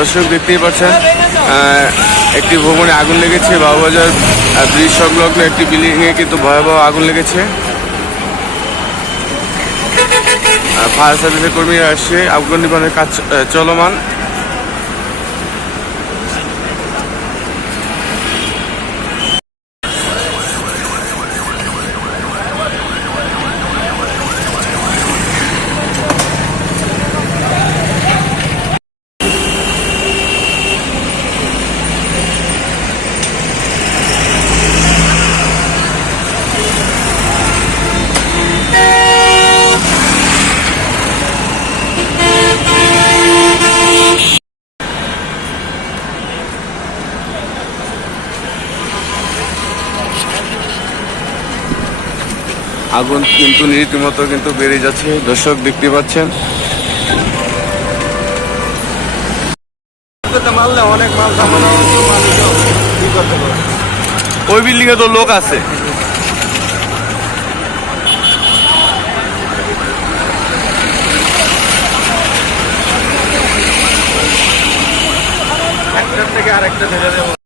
দর্শক দেখতেই পাচ্ছেন একটি ভবনে আগুন লেগেছে। বাবুবাজার ব্রিজ সংলগ্ন একটি বিল্ডিংয়ে কিন্তু ভয়াবহ আগুন লেগেছে। ফায়ার সার্ভিসের কর্মীরা আসছে, আগুন নিবারণের কাজ চলমান। আগুন কিন্তু রীতিমতো কিন্তু বেড়ে যাচ্ছে, দর্শক দেখতে পাচ্ছেন। ওই বিল্ডিং এ তো লোক আছে। একটা থেকে আরেকটা